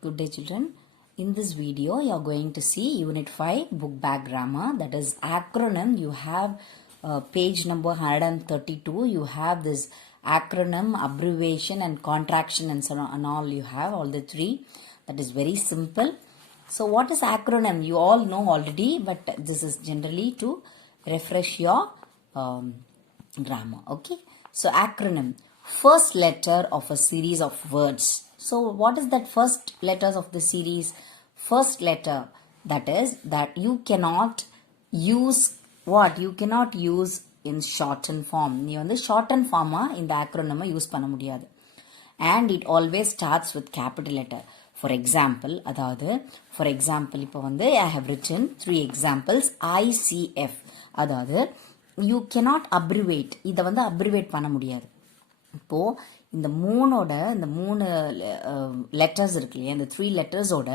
Good day, children. In this video, you are going to see Unit 5 Book Back Grammar, that is acronym. You have page number 132. You have this acronym, abbreviation and contraction and so on and all. You have all the three. That is very simple. So what is acronym? You all know already, but this is generally to refresh your grammar. Okay. So acronym, first letter of a series of words. So what is that first letters of the series? First letter, that is that you cannot use what? You cannot use in shortened form. நீ வந்து shortened form இந்த acronym use பண்ண முடியாது. And it always starts with capital letter. For example, அதாவது for example இப்போ வந்து I have written 3 examples ICF. அதாவது you cannot abbreviate. இதை வந்து abbreviate பண்ண முடியாது. இப்போ இந்த மூணு லெட்டர்ஸ் இருக்கு இல்லையா, இந்த 3 லெட்டர்ஸோட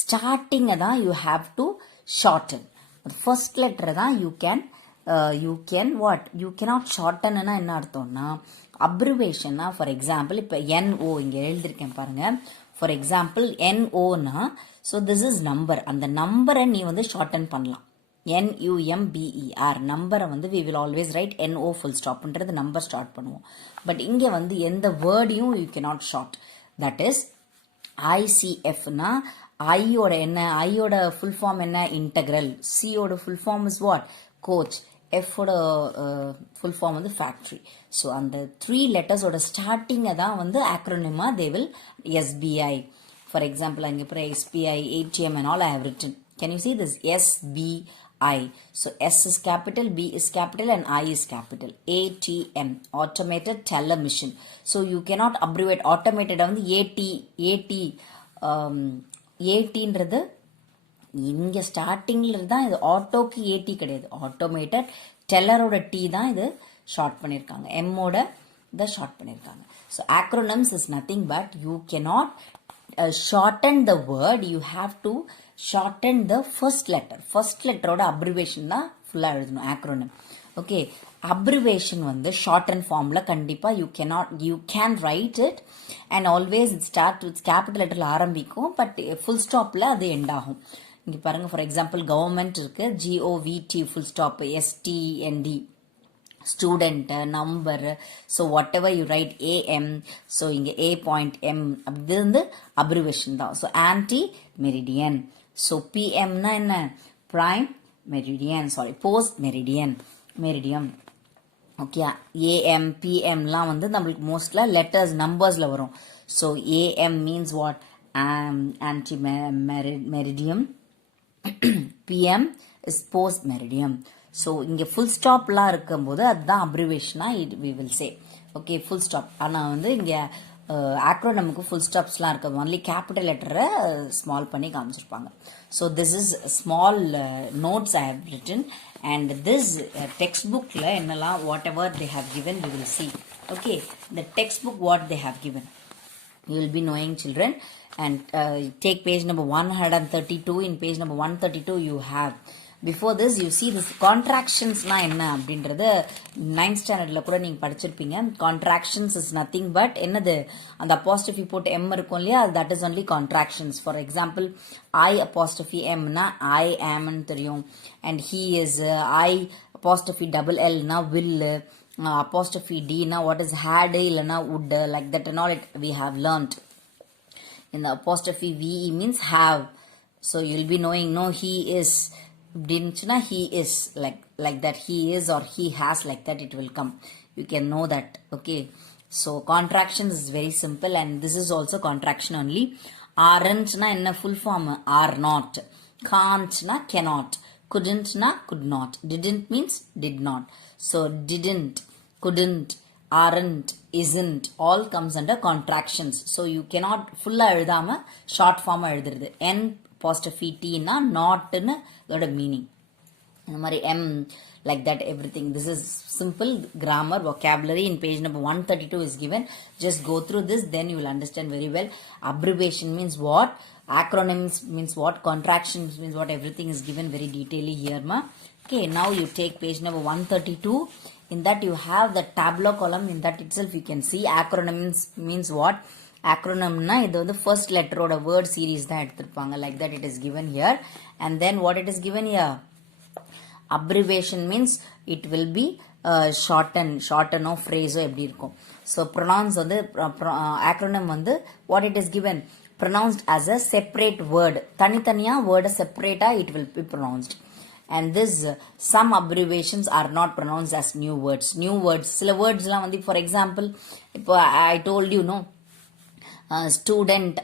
ஸ்டார்டிங்கை தான் you have to shorten. First லெட்டரை தான் யூ கேனாட் ஷார்டன்னா என்ன அர்த்தம்னா அப்ரிவேஷன்னா. ஃபார் எக்ஸாம்பிள் இப்போ NO இங்கே எழுதியிருக்கேன் பாருங்க. ஃபார் எக்ஸாம்பிள் NOனா ஸோ திஸ் இஸ் நம்பர். அந்த நம்பரை நீ வந்து ஷார்டன் பண்ணலாம். NUMBER நம்பரை வந்து we will always write NO full stopன்றது நம்பர் ஸ்டார்ட் பண்ணுவோம். பட் இங்கே வந்து எந்த வேர்டையும் you cannot short. that is ICFனா ஐயோட என்ன, ஐயோட ஃபுல் ஃபார்ம் என்ன, இன்டெக்ரல். சியோட full form is what, coach. எஃபோட ஃபுல் ஃபார்ம் வந்து ஃபேக்ட்ரி. ஸோ அந்த 3 லெட்டர்ஸோட ஸ்டார்டிங்கை தான் வந்து ஆக்ரோனிமா they will. SBI for example அங்கே அப்புறம் SBI ATM and all I have written. Can you see this? SBI. So S is capital, B is capital and I is capital. ATM, automated teller machine. So you cannot abbreviate automated வந்து ATன்றது இங்கே ஸ்டார்டிங்கில் தான். இது ஆட்டோக்கு AT கிடையாது. ஆட்டோமேட்டட் டெல்லரோட T தான் இது ஷார்ட் பண்ணியிருக்காங்க. எம்மோட இதை ஷார்ட் பண்ணியிருக்காங்க. So acronyms is nothing but you cannot shorten the word. You have to shorten the first letter. First letteroட abbreviation தான் ஃபுல்லாக எழுதணும் acronym. ஓகே, abbreviation வந்து shorten formல கண்டிப்பா you can write it and always it start with capital letterல ஆரம்பிக்கும். But full stopல அது end ஆகும். இங்கே பாருங்க, ஃபார் எக்ஸாம்பிள் கவர்மெண்ட் இருக்கு, GOVT full stop, STND. Student, number. So whatever you write AM, so இங்கே A.M அப்படி வந்து அப்ரிவேஷன் தான். So anti meridian. ஸோ PMனா என்ன, prime meridian, post meridiem. Okay, AM PMலாம் வந்து நம்மளுக்கு மோஸ்ட்லாம் லெட்டர்ஸ் நம்பர்ஸில் வரும். So AM means what, anti meridiem. PM is post meridiem. So இங்கே ஃபுல் ஸ்டாப்லாம் இருக்கும்போது அதுதான் அப்ரிவேஷனாக we will say. Okay, full stop. ஆனால் வந்து இங்கே ஆக்ரோனமுக்கு ஃபுல் ஸ்டாப்ஸ்லாம் இருக்காது. ஒன்லி கேபிட்டல் லெட்டரை ஸ்மால் பண்ணி காமிச்சிருப்பாங்க. So this is small notes I have written. And this text புக்கில் என்னெல்லாம் whatever they have given we will see. Okay, இந்த text book what they have given you will be knowing, children. And take page number 132. In page number 132 you have, before this you see this contractions na enna அப்படின்றது 9th standardல கூட நீங்க படிச்சிருப்பீங்க. Contractions is nothing but என்னது, அந்த apostrophe போட்டு M இருக்கும் இல்லையா, that is only contractions. For example, I apostrophe M na I am ன்னு தெரியும். And he is I apostrophe double L na will. Apostrophe D na what is had இல்லனா would, like that and all it we have learnt. In the apostrophe VE means have. So you'll be knowing, no, he is dinchna, he is like that, he is or he has, like that it will come. You can know that. Okay, so contractions is very simple and this is also contraction only. Aren't na enna full form, are not. Can't na cannot. Couldn't na could not. Didn't means did not. So didn't, couldn't, aren't, isn't all comes under contractions. So you cannot full எழுதாம short form எழுதுறது. N apostrophe T na not ன்னு அதோட மீனிங். இந்த மாதிரி M, like that, everything. This is simple grammar vocabulary. In page number 132 is given. Just go through this, then you will understand very well. Abbreviation means what, acronyms means what, contractions means what, everything is given very detailedly here ma. Okay, now you take page number 132. In that you have the tabular column. In that itself you can see acronyms means what, acronymனா இது வந்து first letteroட word series தான் எடுத்திருப்பாங்க. Like that it is given here. And then what it is given here? Abbreviation means it will be shorten or phrase எப்படி இருக்கும். So pronouns வந்து acronym வந்து what it is given? Pronounced as a separate word. தனித்தனியா word separate it will be pronounced. And this some abbreviations are not pronounced as new words. New words சில wordsலாம் வந்து for example இப்போ I told you no student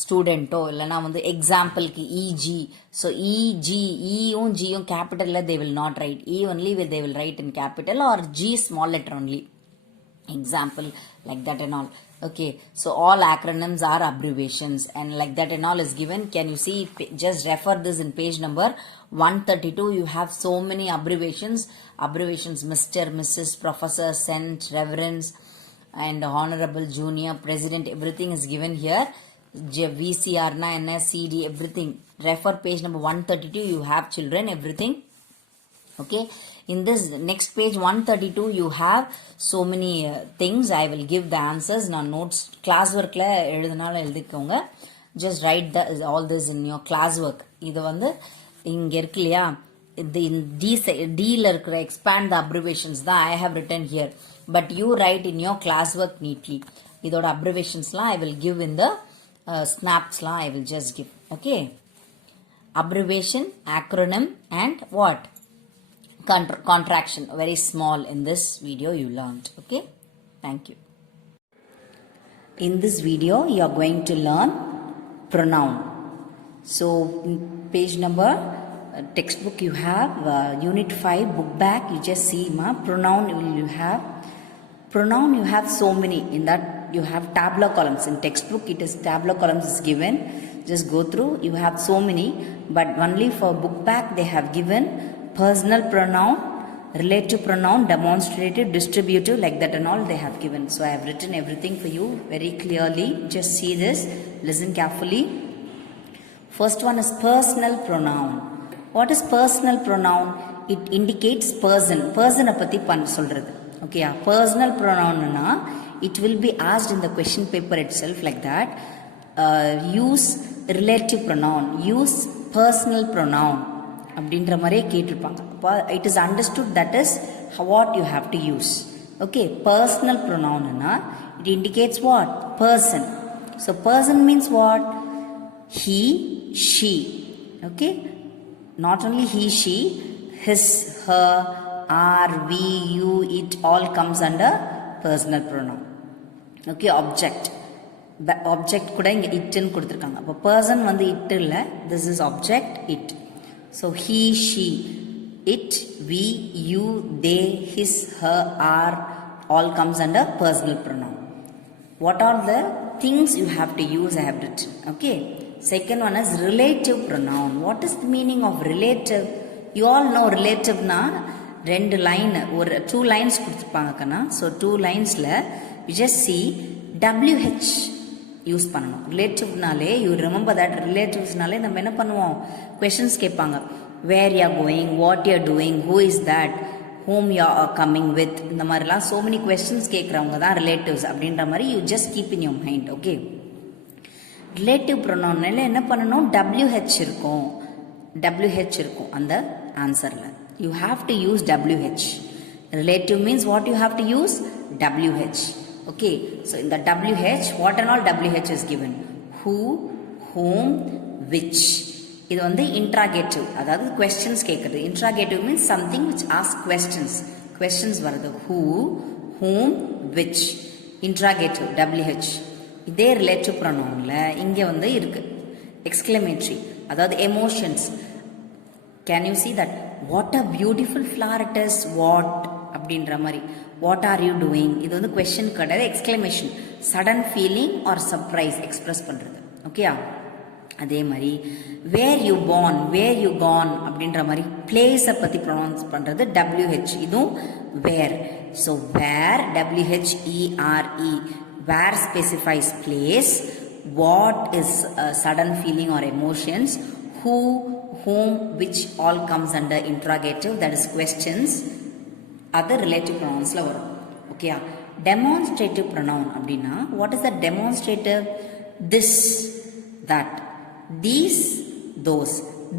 ஸ்டூடெண்ட்டோ இல்லைனா வந்து எக்ஸாம்பிளுக்கு EG so EG இயும் ஜியும் கேபிட்டலில் they will not write E only they will write in capital or G small letter only example like that and all. Okay, so all acronyms are abbreviations and like that and all is given. Can you see, just refer this in page number 132. You have so many abbreviations Mr., Mrs., Professor, Sent, Reverence and Honorable, Junior, President, everything is given here. VCR na NSCD, everything. Refer page number 132. You have children, everything. Okay, in this next page 132 you have so many things. I will give the answers. Now notes classwork la எழுதுனால எழுதிக்கோங்க. Just write all this in your classwork. இது வந்து இங்க இருக்கு இல்லையா, in D ல இருக்கிற expand the abbreviations தான் I have written here, but you write in your classwork neatly. இதோட abbreviations la I will give in the snaps la I will just give. Okay, abbreviation, acronym and what? Contraction, very small in this video you learned. Okay, thank you. In this video you are going to learn pronoun. So page number textbook you have unit 5 book back, you just see pronoun you have. Pronoun you have so many. In that you have tabular columns. In textbook it is tabular columns is given. Just go through, you have so many, but only for book back they have given personal pronoun, relative pronoun, demonstrative, distributive, like that and all they have given. So I have written everything for you very clearly. Just see this, listen carefully. First one is personal pronoun. What is personal pronoun? It indicates person. Person apati solradhu. Okay, personal pronoun na it will be asked in the question paper itself like that. Use relative pronoun, use personal pronoun அப்படின்ற மாதிரியே கேட்டிருப்பாங்க. It is understood that is what you have to use. Okay, personal ப்ரொனவுன்னா it indicates what? Person. So person means what? He, she. Okay, not only he, she, his, her, our, we, you, it all comes under personal pronoun. Okay, object. Object கூட இங்கே இட்டுன்னு கொடுத்துருக்காங்க. அப்போ பர்சன் வந்து it இல்லை, this is object, it. So he, she, it, we, you, they, his, her, our all comes under personal pronoun. What are the things you have to use? I have written. Okay. Second one is relative pronoun. What is the meaning of relative? You all know relative na ரெண்டு line ஒரு 2 lines கொடுத்துருப்பாங்கக்கண்ணா. So 2 linesல you just see WH use பண்ணணும். ரிலேட்டிவ்னாலே you remember that. ரிலேட்டிவ்ஸ்னாலே நம்ம என்ன பண்ணுவோம்? கொஷின்ஸ் கேட்பாங்க. Where you are going, what you are doing, who is that, whom you are coming with, இந்த மாதிரிலாம் சோ மெனி கொஸ்டின்ஸ் கேட்குறவங்க தான் ரிலேட்டிவ்ஸ் அப்படின்ற மாதிரி you just keep in your mind. Okay, relative ப்ரொனவுன்னால என்ன பண்ணணும்? WH இருக்கும், WH இருக்கும் அந்த ஆன்சரில். You have to use WH. Relative means what you have to use? WH. Okay, so in the WH, what and all WH is given? Who, whom, which. இது வந்து interrogative, அதாவது questions கேட்குறது. Interrogative means something which asks questions. Questions வருது. Who, whom, which. Interrogative, WH. இதே relative pronounல இங்கே வந்து இருக்கு exclamatory, அதாவது emotions. Can you see that? What a beautiful flower it is. What அப்படின்ற மாதிரி. வாட் ஆர் யூ டூயிங், இது வந்து கொஸ்டின் கிடையாது, exclamation. Sudden feeling or surprise express பண்ணுறது. ஓகேயா? அதே மாதிரி where you born, where you gone அப்படின்ற மாதிரி பிளேஸை பற்றி ப்ரொனவுன்ஸ் பண்ணுறது WH. இதுவும் where. So where, WHERE, where specifies place. What is sudden feeling or emotions. who, whom, which all comes under interrogative, that is questions. Other relative pronounsல வரும். ஓகேயா? demonstrative pronoun அப்படின்னா what is the demonstrative? This, that, these, those.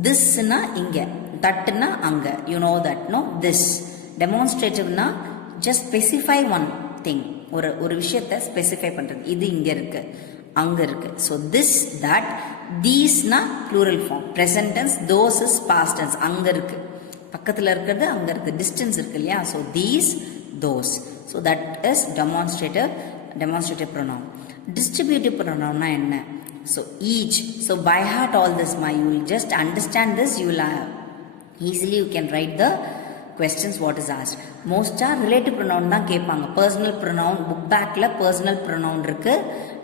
This na இங்க, that na அங்க. You know that, no? This. Demonstrative na just specify one thing. ஒரு விஷயத்தை specify பண்றது. இது இங்க இருக்கு, அங்க இருக்கு. So this, that, these na plural form. Present tense, those is past tense. அங்க இருக்கு, பக்கத்துல இருக்கிறது அங்க இருக்கு, distance இருக்கு இல்லையா? So these, those. So that is demonstrative pronoun. Distributive pronoun na என்ன? So each. So by heart all this ma, you will just understand this, you will easily you can write the questions what is asked. Most are relative pronoun தான் கேட்பாங்க. Personal pronoun book backல personal pronoun இருக்கு,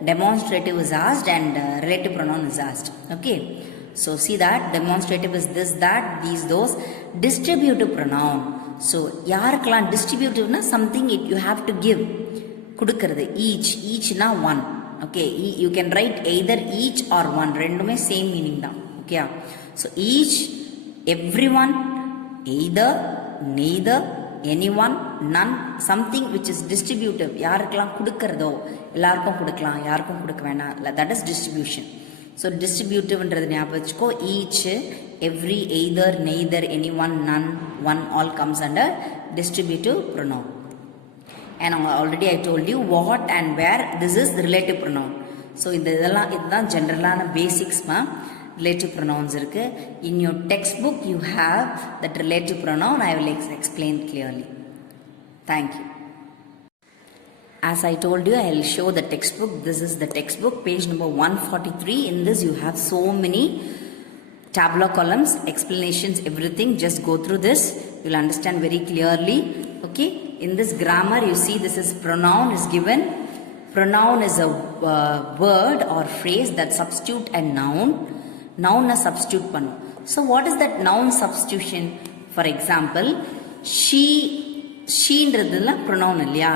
demonstrative is asked and relative pronoun is asked. Okay, so see that demonstrative is this, that, these, those. Distributive pronoun, so யாருக்கெல்லாம் distributiveனா something it you have to give, கொடுக்கிறது. each na one. Okay, you can write either each or one, ரெண்டுமே same meaning தான். Okay, so each, everyone, either, neither, anyone, none, something which is distributive. யாருக்கெல்லாம் கொடுக்கிறதோ எல்லாருக்கும் கொடுக்கலாம், யாருக்கும் கொடுக்க வேணாம், that is distribution. So distributiveன்றது ஞாபகம் வச்சுக்கோ. each, every, either, neither, anyone, none, one, all comes under distributive pronoun. And already I told you what and where, this is the relative pronoun. So இதுதான் ஜென்ரலான பேசிக்ஸ்மா. relative pronouns இருக்கு. In your textbook you have that relative pronoun. I will explain clearly. Thank you. As I told you, I will show the textbook. This is the textbook, page number 143. In this you have so many tabular columns, explanations, everything. Just go through this, you will understand very clearly. Okay, in this grammar you see this is pronoun is given. Pronoun is a word or phrase that substitute a noun. Noun na substitute பண்ணும். So what is that noun substitution? For example, sheன்றதுலாம் pronoun இல்லையா?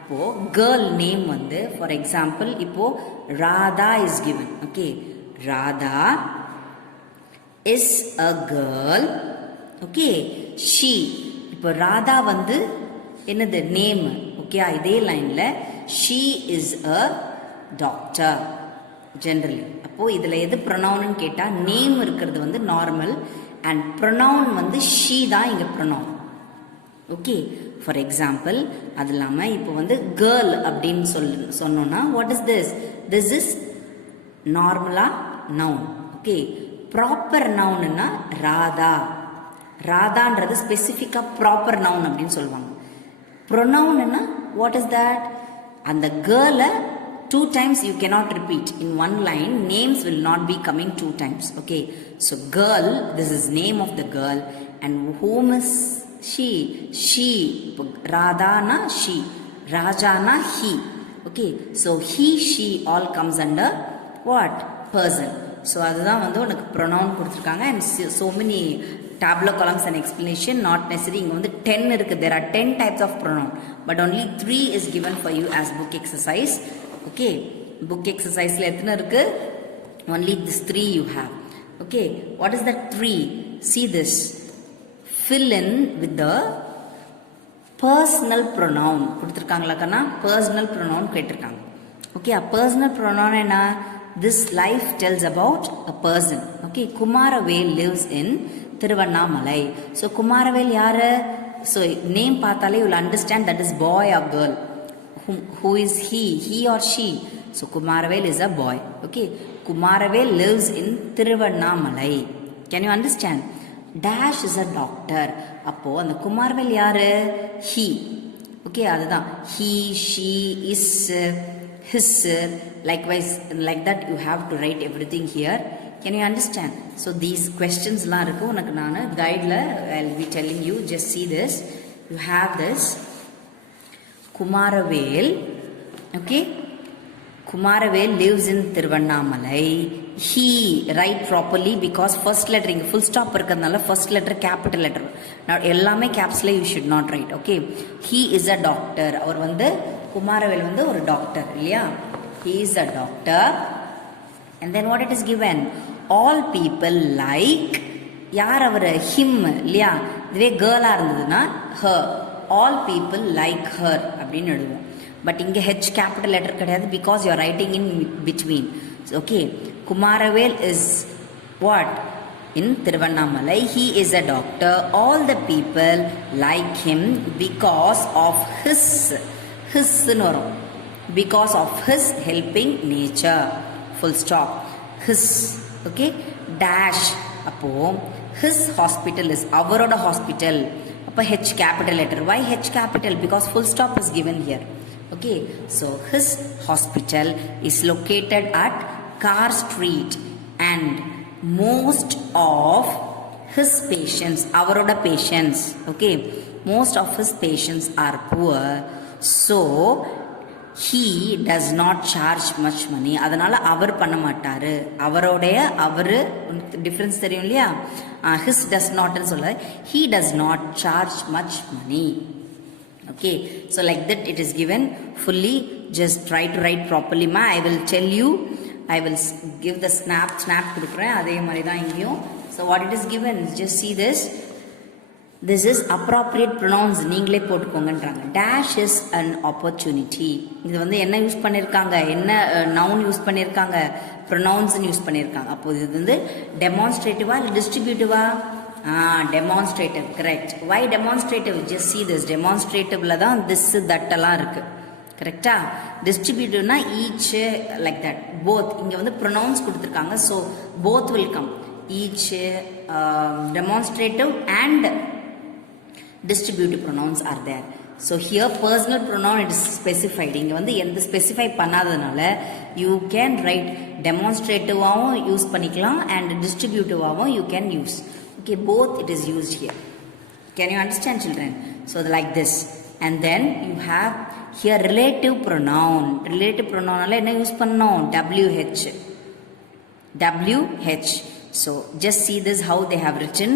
இப்போ girl name வந்து for example இப்போ Radha is given. Okay, Radha is a girl. Okay, she, இப்போ ராதா வந்து என்னது name. Okay, இதே லைன்ல she is a doctor generally. அப்போ இதுல எது ப்ரொனவுன் கேட்டா நேம் இருக்கிறது வந்து நார்மல் அண்ட் ப்ரொனவுன் வந்து she தான் இங்க ப்ரொனவுன். ஓகே, ஃபார் எக்ஸாம்பிள் அது இல்லாம இப்போ வந்து கேர்ள் அப்படின்னு சொன்னோம்னா what is this? This is நார்மலா நவுன். ஓகே, ப்ராப்பர் நவுன்னா ராதா. ராதான்றது ஸ்பெசிஃபிக்கா ப்ராப்பர் நவுன் அப்படின்னு சொல்லுவாங்க. ப்ரொனவுன்னா வாட் இஸ் தட்? அந்த கேர்ளை 2 times you cannot repeat in one line. Names will not be coming 2 times. Okay, so girl, this is name of the girl, and whom is she? She. Radha na she, Raja na he. Okay, so he, she all comes under what? Person. So அதுதான் வந்து உனக்கு pronoun கொடுத்துருக்காங்க. And so many tabular columns and explanation. Not necessary இங்க வந்து 10 இருக்கு. There are 10 types of pronoun, but only 3 is given for you as book exercise. Okay, book exercise la எத்தனை இருக்கு? Only this 3 you have. Okay, what is that 3? See this, fill in with the personal pronoun கொடுத்திருக்காங்களா கண்ணா? personal pronoun கேட்டிருக்காங்க. Okay, a personal pronoun என்ன? This life tells about a person. Okay, Kumaravel lives in Thiruvannamalai. So Kumaravel யாரு? So name பார்த்தாலே you will understand that is boy or girl. Who is he or she? So Kumaravel is a boy. Okay, Kumaravel lives in Thiruvannamalai. Can you understand? Dash is a doctor. அப்போ அந்த Kumaravel யாரு? he. Okay, அதுதான் he, she, is, his. Likewise, like that you have to write everything here. Can you understand? So these questions la irukku unakku naan guide la I'll be telling you. Just see this. You have this Kumaravel. Okay, Kumaravel lives in Thiruvannamalai. He, write properly because first letter inga full stop irukadnala first letter capital letter. Now ellame caps la you should not write. Okay, he is a doctor. Avar vandu Kumaravel vandu ஒரு doctor இல்லையா? He is a doctor. And then what it is given? All people like, யார் அவர்? him இல்லையா? இதுவே கேர்ளா இருந்ததுன்னா her. All people like her அப்படின்னு எழுதுவோம். பட் இங்கே H capital letter கிடையாது because you are writing in between. Okay, Kumaravel is what? In Tiruvannamalai, he is a doctor. All the people like him because of his because of his helping nature. Full stop. His, okay, dash. Appo his hospital is avaroda hospital. Appo H capital letter. Why H capital? Because full stop is given here. Okay, so his hospital is located at Carr Street and most of his patients, avaroda patients, okay, most of his patients are poor, so he does not charge much money. அதனால அவர் பண்ண மாட்டாரு. அவரோடைய அவரு டிஃபரன்ஸ் தெரியும் இல்லையா? his does not ன்னு சொல்ல, he does not charge much money. Okay, so like that it is given fully. Just try to write properly ma. I will tell you, I will give the snap கொடுக்குறேன் அதே மாதிரி தான் இங்கேயும். So what it is given, just see this. This is appropriate pronouns, நீங்களே போட்டுக்கோங்கன்றாங்க. Dash is an opportunity. இது வந்து என்ன யூஸ் பண்ணியிருக்காங்க, என்ன நவுன் யூஸ் பண்ணியிருக்காங்க, ப்ரொனவுன்ஸ் யூஸ் பண்ணியிருக்காங்க. அப்போ இது வந்து டெமான்ஸ்ட்ரேட்டிவா இல்லை டிஸ்ட்ரிபியூட்டிவா? Demonstrative, correct. Why demonstrative? Just see this. டெமான்ஸ்ட்ரேட்டிவ்ல தான் திஸ் தட்டெல்லாம் இருக்கு, கரெக்டா? டிஸ்ட்ரிபியூட்டிவ்னா ஈச், லைக் தட். போத் இங்கே வந்து ப்ரொனவுன்ஸ் கொடுத்துருக்காங்க, so both will come. Each demonstrative and distributive pronouns are there. So here personal pronoun it is specified. இங்க வந்து எந்த ஸ்பெசிஃபை பண்ணாதனால you can write demonstrative-ஆவும் யூஸ் பண்ணிக்கலாம் and distributive-ஆவும் you can use. Okay, both it is used here. Can you understand, children? So like this. And then you have here relative pronoun. Relative pronoun என்ன யூஸ் பண்ணோம்? WH. WH. So just see this how they have written.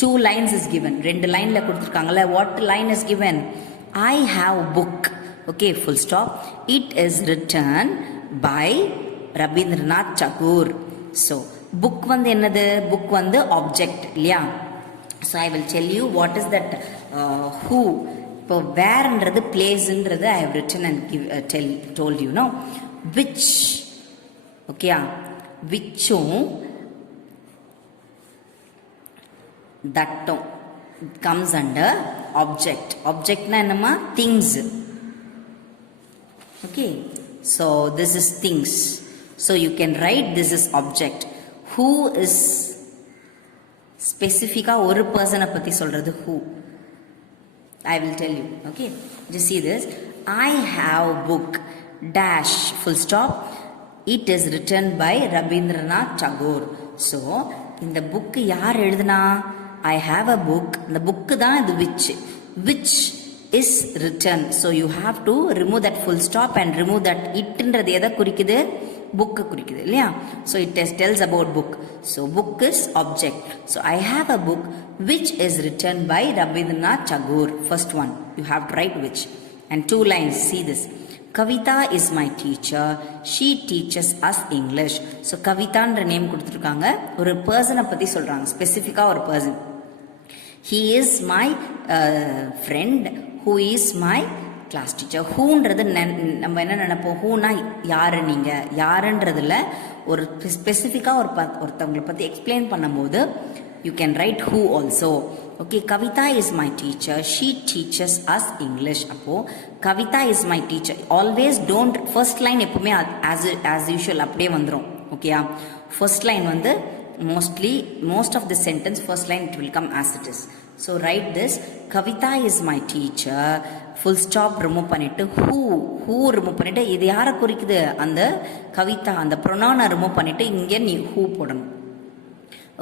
2 lines is given. 2 lineல கொடுத்திருக்காங்கல. What line is given? I have book. Okay, full stop. It is written by Rabindranath Tagore. So book வந்து என்னது? Book வந்து object இல்லையா? So I will tell you what is that who. இப்போ வேர்ன்றது பிளேஸ்ன்றது I have written and told you, no? Which. Okay, whichum தட்டும் comes under object. Objectனா என்னமா? things. Okay, so this is things. So you can write this is object. Who is specific ஒரு பர்சனை பத்தி சொல்றது who. I will tell you. Okay, just see this. I have book dash full stop. It is written by Rabindranath Tagore. So இந்த புக் யார் எழுதுனா? I have a book. The book தான் இது which is written. So you have to remove that full stop and remove that itன்றது எதை குறிக்குது? book குறிக்குது இல்லையா? So it tells about book. So book is object. So I have a book which is written by Rabindranath Tagore. First one you have to write which. And 2 lines, see this. Kavita is my teacher. She teaches us English. So கவிதான்ற name கொடுத்துருக்காங்க. ஒரு பர்சனை பற்றி சொல்கிறாங்க, ஸ்பெசிஃபிக்காக ஒரு person. He is my friend who is my class teacher. ஹூன்றது நம்ம என்ன நினைப்போம்? ஹூனா யாரு, நீங்கள் யாருன்றதுல ஒரு ஸ்பெசிஃபிக்காக ஒருத்தவங்களை பற்றி எக்ஸ்பிளைன் பண்ணும்போது you can write who also. Okay, Kavita is my teacher. She teaches us English. அப்போ Kavita is my teacher. Always don't first line எப்பவுமே as usual அப்படியே வந்துரும். ஓகேயா? first line வந்து most of the sentence first line it will come as it is. So write this. Kavita is my teacher. Full stop remove பண்ணிட்டு who remove பண்ணிட்டு இது யாரை குறிக்குது? அந்த கவிதா, அந்த pronoun remove பண்ணிட்டு இங்கே நீ who போடணும்.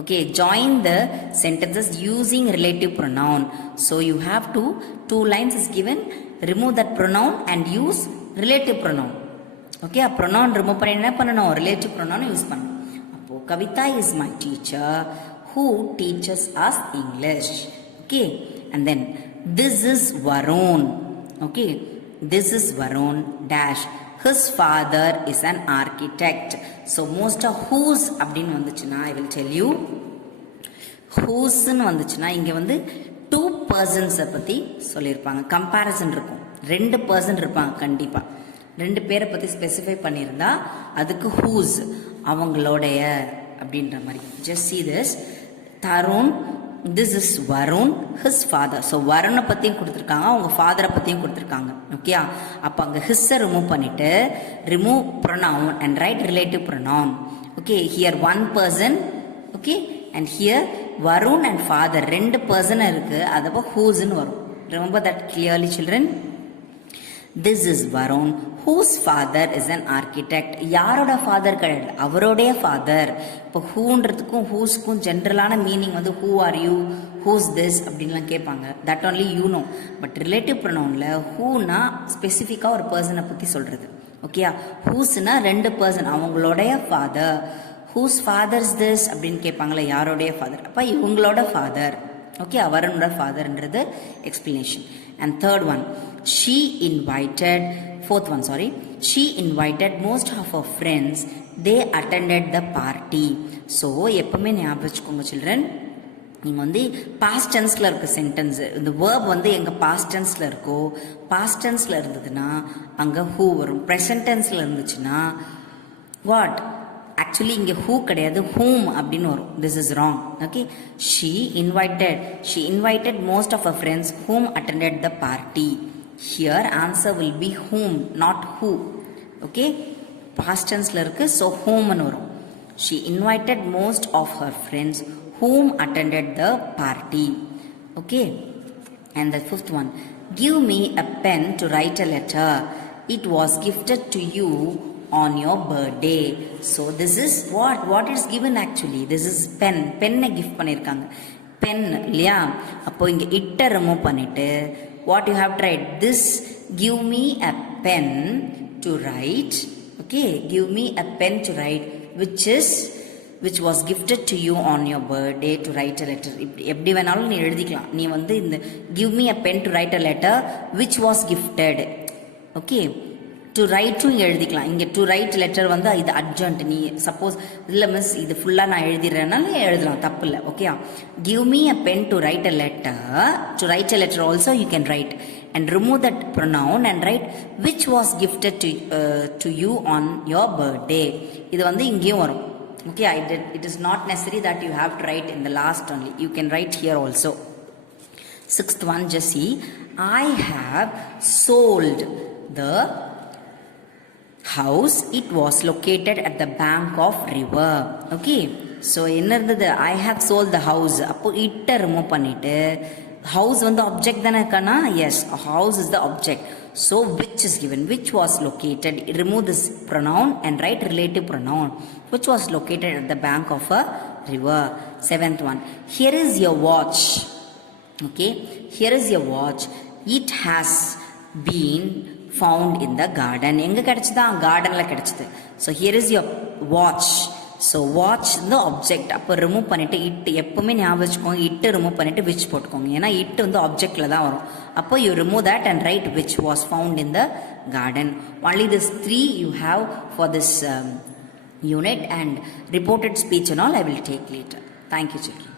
Okay, join the sentences using relative pronoun. So you have to 2 lines is given, remove that pronoun and use relative pronoun. Okay, a pronoun remove பண்ணி என்ன பண்ணணும்? relative pronoun யூஸ் பண்ணணும். அப்போ Kavita is my teacher who teaches us English. Okay, and then this is Varun. Okay, this is Varun dash. His father is an architect. So most of whose அப்படின்னு வந்துச்சுன்னா I will tell you. whose ன்னு வந்துச்சுன்னா இங்கே வந்து 2 persons பற்றி சொல்லியிருப்பாங்க, கம்பேரிசன் இருக்கும். 2 பர்சன் இருப்பாங்க கண்டிப்பாக. 2 பேரை பற்றி ஸ்பெசிஃபை பண்ணியிருந்தா அதுக்கு ஹூஸ் அவங்களுடைய அப்படின்ற மாதிரி. Just see this. Tarun, this is Varun, his father. So வருணை பற்றியும் கொடுத்துருக்காங்க, அவங்க ஃபாதரை பற்றியும் கொடுத்துருக்காங்க. ஓகே, அப்போ அங்கே ஹிஸ்ஸை ரிமூவ் பண்ணிவிட்டு remove pronoun and write relative pronoun. Okay, here 1 person. Okay, and here Varun and father 2 person இருக்குது, அதப்போ ஹூஸ்ன்னு வரும். Remember that clearly, children. This is Varun, whose father is an architect. யாரோட ஃபாதர் கிடையாது, அவருடைய ஃபாதர். இப்போ ஹூன்றதுக்கும் ஹூஸ்க்கும் ஜென்ரலான மீனிங் வந்து who are you, whose this அப்படின்லாம் கேட்பாங்க. That only you know. But relative ப்ரொனவுனில் ஹூனா ஸ்பெசிஃபிக்காக ஒரு பர்சனை பற்றி சொல்கிறது. ஓகேயா, ஹூஸ்னா 2 பர்சன், அவங்களுடைய ஃபாதர். ஹூஸ் ஃபாதர்ஸ் திஸ் அப்படின்னு கேட்பாங்களே, யாரோடைய ஃபாதர், அப்போ இவங்களோட ஃபாதர். ஓகே, அவரோட ஃபாதர்ன்றது explanation. And third one, she invited, fourth one sorry, she invited most of her friends, they attended the party. So எப்பவுமே ஞாபகம் வச்சுக்கோங்க சில்ட்ரன், நீங்கள் வந்து பாஸ்ட் டென்ஸில் இருக்க சென்டென்ஸ், இந்த வேர்ப் வந்து எங்கள் பாஸ்ட் டென்ஸில் இருக்கோ, பாஸ்ட் டென்ஸில் இருந்ததுன்னா அங்கே ஹூ வரும். ப்ரெசன்ட் டென்ஸில் இருந்துச்சுன்னா வாட், ஆக்சுவலி இங்கே ஹூ கிடையாது, ஹூம் அப்படின்னு வரும். This is wrong. Okay, she invited most of her friends whom attended the party. Here answer will be whom, not who. Okay, past tenseல இருக்கு, so whom னு வரும். She invited most of her friends whom attended the party. Okay, and the fifth one, give me a pen to write a letter, it was gifted to you on your birthday. So this is what is given actually. This is pen. பென்னை gift பண்ணியிருக்காங்க, pen இல்லையா. அப்போ இங்கே இட்டை remove பண்ணிட்டு what you have to write, this give me a pen to write. Okay, give me a pen to write which was gifted to you on your birthday to write a letter. எப்படி வேணாலும் நீ எழுதிக்கலாம். நீ வந்து இந்த give me a pen to write a letter which was gifted. Okay, to ரைட்டும் இங்கே எழுதிக்கலாம். இங்கே டு ரைட் லெட்டர் வந்து இது அர்ஜென்ட். நீ சப்போஸ் இல்லை மிஸ் இது ஃபுல்லாக நான் எழுதிடுறேன்னால எழுதலாம், தப்பு இல்லை. Okay, give me a pen to write a letter also you can write and remove that pronoun and write which was gifted to you on your birthday. இது வந்து இங்கேயும் வரும். Okay, it is not necessary that you have to write in the last only, you can write here also. Sixth one, Jessie, I have sold the house, it was located at the bank of river. Okay, so என்ன இருந்தது, I have sold the house. அப்போ இட்ட ரிமூவ் பண்ணிட்டு house வந்து object தானே இருக்கானா, yes, house is the object. So which is given, which was located, remove this pronoun and write relative pronoun, which was located at the bank of a river. Seventh one, here is your watch. Okay, here is your watch, it has been found in the garden. எங்க கிடைச்சதா, கார்டன்ல கிடைச்சது. So here is your watch. So watch the object. அப்போ ரிமூவ் பண்ணிட்டு இட், எப்பவுமே ஞாபகம் வச்சுக்கோங்க, இட்டு ரிமூவ் பண்ணிட்டு விச் போட்டுக்கோங்க. ஏன்னா இட்டு வந்து ஆப்ஜெக்ட்ல தான் வரும். அப்போ you remove that and write which was found in the garden. Only this 3 you have for this unit, and reported speech and all I will take later. Thank you children.